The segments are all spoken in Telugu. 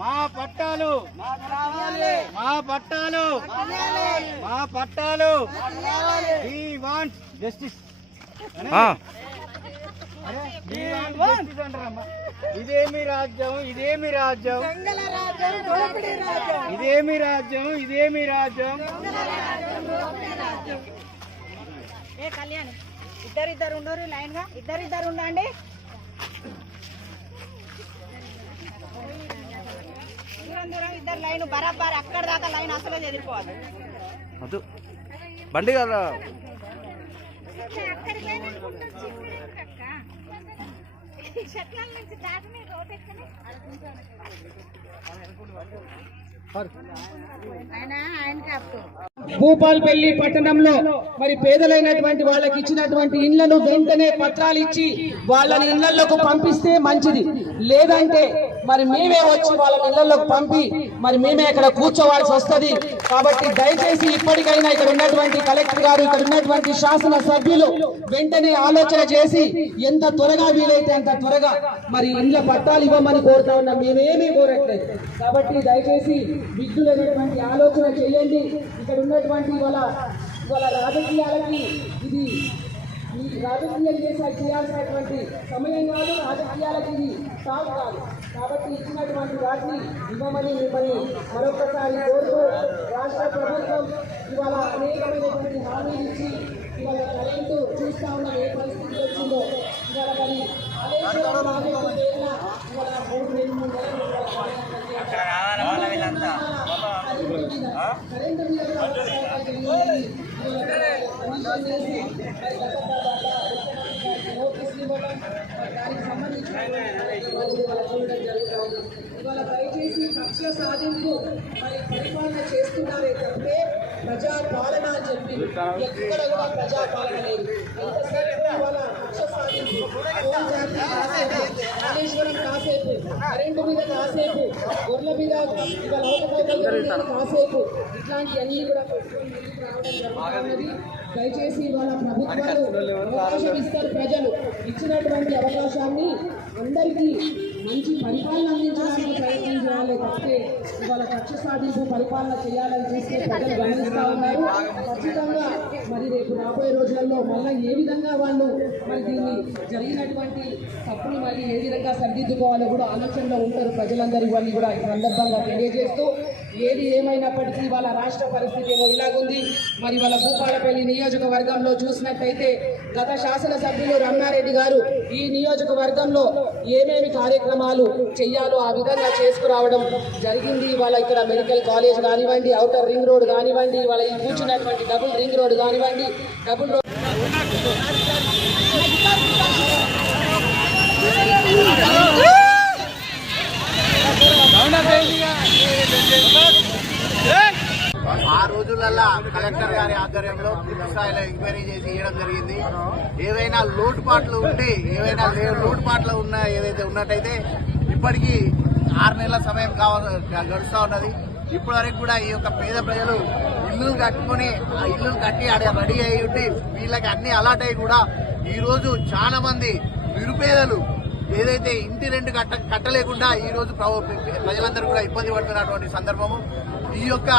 మా పట్టాలు మా పట్టాలు మా పట్టాలు వి వాంట్ జస్టిస్ ఇదేమి రాజ్యం ఇదేమి రాజ్యం ఇదేమి రాజ్యం ఇదేమి రాజ్యం. ఏ కళ్యాణ్ ఇద్దరిద్దరు ఉండరు లైన్ గా ఇద్దరిద్దరు ఉండండి. దూరం ఇద్దరు లైన్ బరాబర్ అక్కడ దాకా లైన్ అసలు ఎదిరిపోవాలి. బండి కదా భూపాల్పల్లి పట్టణంలో మరి పేదలైనటువంటి వాళ్ళకి ఇచ్చినటువంటి ఇళ్లను వెంటనే పత్రాలు ఇచ్చి వాళ్ళని ఇళ్లలోకి పంపిస్తే మంచిది. లేదంటే మరి మేమే వచ్చి వాళ్ళ ఇళ్లలోకి పంపి మరి మేమే ఇక్కడ కూర్చోవాల్సి వస్తుంది. కాబట్టి దయచేసి ఇప్పటికైనా ఇక్కడ ఉన్నటువంటి కలెక్టర్ గారు, ఇక్కడ ఉన్నటువంటి శాసన సభ్యులు వెంటనే ఆలోచన చేసి ఎంత త్వరగా వీలైతే అంత త్వరగా మరి ఇళ్ల పట్టాలు ఇవ్వమని కోరుతా ఉన్నాం. మేమేమీ కోరట్లేదు. కాబట్టి దయచేసి విద్యులైనటువంటి ఆలోచన చేయండి. ఇక్కడ ఉన్నటువంటి వాళ్ళ రాజకీయాలకి ఇది ఈ రాజకీయం చేయాల్సినటువంటి సమయం కాదు, రాజకీయాలకి ఇది సాగు కాదు. కాబట్టి ఇచ్చినటువంటి వాటిని ఇవ్వమని మిమ్మల్ని మరొకసారి కోరుతూ రాష్ట్ర ప్రభుత్వం ఇవాళ అనేకమైనటువంటి హామీలు ఇచ్చి ఇవాళ కరెంటు చూస్తా ఉన్న ఏ పరిస్థితి వచ్చిందో ఇవాళ మరి కరెంటు మీద దానికి సంబంధించిన చూడడం జరుగుతుంది. ఇవాళ దయచేసి కక్ష సాధింపు మరి పరిపాలన చేస్తున్నారే తప్పే ప్రజాపాలన అని చెప్పి ఎక్కడ కూడా ప్రజాపాలన లేదు. ఎంతసేపు ఇవాళ కక్ష సాధింపు కాళేశ్వరం కాసేపు, కరెంటు మీద కాసేపు, గొర్రెల మీద ఇవాళ కాసేపు, ఇట్లాంటివన్నీ కూడా రావడం జరుగుతున్నది. దయచేసి ఇవాళ ప్రభుత్వాలు అవకాశం ఇస్తారు. ప్రజలు ఇచ్చినటువంటి అవకాశాన్ని అందరికీ మంచి పరిపాలన అందించడానికి ప్రయత్నం చేయాలి తప్పితే ఇవాళ కక్ష సాధింపు పరిపాలన చేయాలని చూస్తే ప్రజలు గమనిస్తూ ఉన్నారు. ఖచ్చితంగా మరి రేపు రాబోయే రోజులలో మళ్ళీ ఏ విధంగా వాళ్ళు మరి దీన్ని జరిగినటువంటి తప్పులు మళ్ళీ ఏ విధంగా సరిదిద్దుకోవాలో కూడా ఆలోచనలో ఉంటారు ప్రజలందరూ. ఇవన్నీ కూడా ఈ సందర్భంగా తెలియజేస్తూ ఏది ఏమైనప్పటికీ వాళ్ళ రాష్ట్ర పరిస్థితి ఏమో ఇలాగుంది. మరి వాళ్ళ భూపాలపల్లి నియోజకవర్గంలో చూసినట్టయితే గత శాసనసభ్యులు రమణారెడ్డి గారు ఈ నియోజకవర్గంలో ఏమేమి కార్యక్రమాలు చెయ్యాలో ఆ విధంగా చేసుకురావడం జరిగింది. వాళ్ళ ఇక్కడ మెడికల్ కాలేజ్ కానివ్వండి, ఔటర్ రింగ్ రోడ్ కానివ్వండి, వాళ్ళ ఈ కూర్చున్నటువంటి డబుల్ రింగ్ రోడ్ కానివ్వండి, డబుల్ రోడ్ ఆ రోజులలో కలెక్టర్ గారి ఆధ్వర్యంలో పూర్తి స్థాయిలో ఎంక్వైరీ చేసి ఇవ్వడం జరిగింది. ఏవైనా లోటుపాట్లు ఉండి లోటుపాట్లు ఏదైతే ఉన్నట్టయితే ఇప్పటికీ 6 నెలల సమయం గడుస్తూ ఉన్నది. ఇప్పటి వరకు కూడా ఈ యొక్క పేద ప్రజలు ఇల్లులు కట్టుకుని ఆ ఇల్లులు కట్టి ఆడ రెడీ అయ్యి ఉండి వీళ్ళకి అన్ని అలాట్ అయ్యి కూడా ఈరోజు చాలా మంది నిరుపేదలు ఏదైతే ఇంటి రెంట్ కట్టలేకుండా ఈరోజు ప్రజలందరూ కూడా ఇబ్బంది పడుతున్నటువంటి సందర్భము. ఈ యొక్క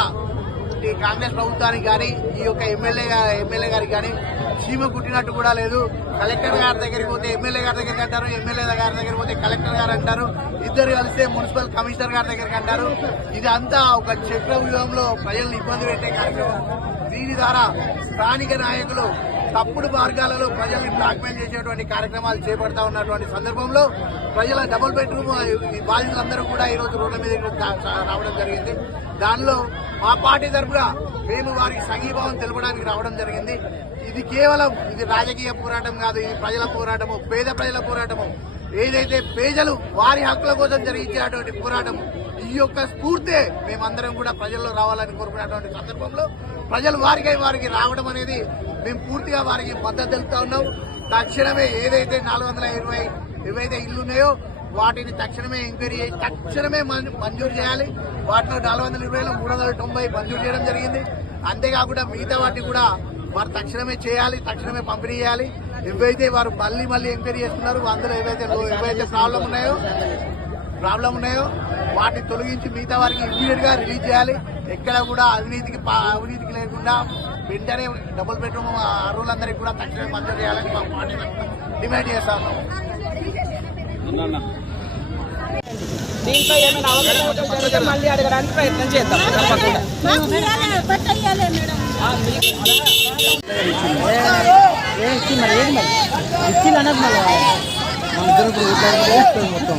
కాంగ్రెస్ ప్రభుత్వానికి కానీ ఈ యొక్క ఎమ్మెల్యే గారికి కానీ చీమ కుట్టినట్టు కూడా లేదు. కలెక్టర్ గారి దగ్గరికి పోతే ఎమ్మెల్యే గారి దగ్గరికి అంటారు, ఎమ్మెల్యే గారి దగ్గరికి పోతే కలెక్టర్ గారు అంటారు, ఇద్దరు కలిస్తే మున్సిపల్ కమిషనర్ గారి దగ్గరికి అంటారు. ఇదంతా ఒక చక్రవ్యూహంలో ప్రజలను ఇబ్బంది పెట్టే కార్యక్రమం. దీని ద్వారా స్థానిక నాయకులు తప్పుడు మార్గాలలో ప్రజల్ని బ్లాక్మెయిల్ చేసేటువంటి కార్యక్రమాలు చేపడతా ఉన్నటువంటి సందర్భంలో ప్రజల డబుల్ బెడ్రూమ్ బాధితులందరూ కూడా ఈరోజు రోడ్ల మీద రావడం జరిగింది. దానిలో మా పార్టీ తరఫున మేము వారికి సంఘీభావం తెలపడానికి రావడం జరిగింది. ఇది కేవలం ఇది రాజకీయ పోరాటం కాదు, ఇది ప్రజల పోరాటము, పేద ప్రజల పోరాటము. ఏదైతే ప్రజలు వారి హక్కుల కోసం జరిగించేటువంటి పోరాటము, ఈ యొక్క స్ఫూర్తే మేమందరం కూడా ప్రజల్లో రావాలని కోరుకునేటువంటి సందర్భంలో ప్రజలు వారికి రావడం అనేది మేము పూర్తిగా వారికి మద్దతు తెలుపుతా ఉన్నాం. తక్షణమే ఏదైతే 420 ఏవైతే ఇల్లు ఉన్నాయో వాటిని తక్షణమే ఎంక్వైరీ చేసి తక్షణమే మంజూరు చేయాలి. వాటిలో 420లో 390 మంజూరు చేయడం జరిగింది. అంతేకాకుండా మిగతా వాటిని కూడా వారు తక్షణమే చేయాలి, తక్షణమే పంపిణీ చేయాలి. ఏవైతే వారు మళ్ళీ ఎంక్వైరీ చేస్తున్నారు అందులో ఏవైతే ప్రాబ్లం ఉన్నాయో వాటిని తొలగించి మిగతా వారికి ఇమ్మీడియట్ గా రిలీజ్ చేయాలి. ఎక్కడ కూడా అవినీతికి లేకుండా వెంటనే డబుల్ బెడ్రూమ్ అర్హులందరికీ కూడా తక్షణమే మంజూరు చేయాలని మా పార్టీ డిమాండ్ చేస్తా ఉన్నాం. దీంట్లో ఏమైనా అవసరం జరిగితే మళ్ళీ అడగడానికి ప్రయత్నం చేద్దాం. ఇచ్చి అన్నది మొత్తం